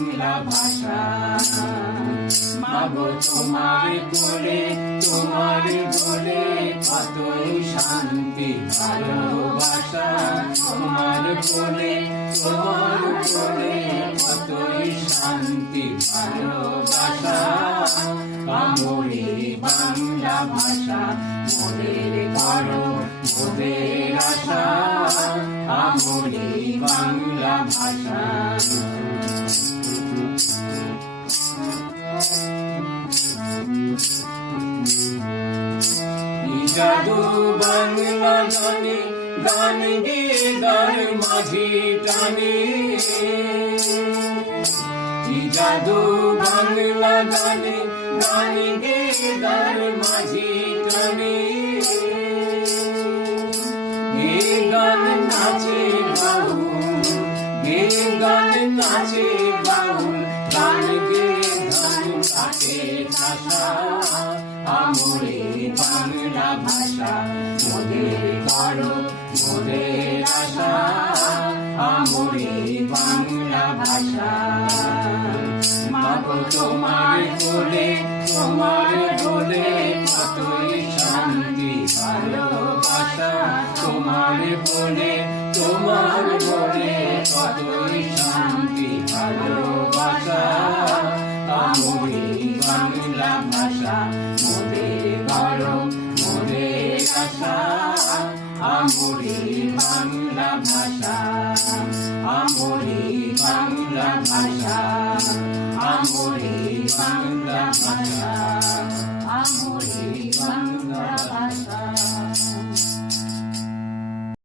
বাংলা ভাষা। মাগো তোমার কোলে তোমার বলে কতই শান্তি ভালোবাসা, তোমার কোলে তোমার বলে কতই শান্তি ভালোবাসা। আমরি বাংলা ভাষা মোদের করো মোদের আশা, আমরি বাংলা ভাষা। জাদু বাংলা গানে গান গেয়ে গান মাঝি টানে, জাদু বাংলা গানে গান গেয়ে গান মাঝি টানে। গে গান নাচে বাউল, গে গান নাচে বাউল, গান গেয়ে গান কাটে ভাষা। আমরি বাংলা ভাষা মোদের করো মোদের আশা, আমরি বাংলা ভাষা। মাগো তোমার কোলে তোমার বলে কতই শান্তি ভালোবাসা, তোমার বলে তোমার বলে কতই শান্তি ভালোবাসা। আমরি বাংলা ভাষা মোদের করো মোদের আশা, আমরি বাংলা ভাষা, আমরি বাংলা ভাষা, আমরি বাংলা ভাষা, আমরি বাংলা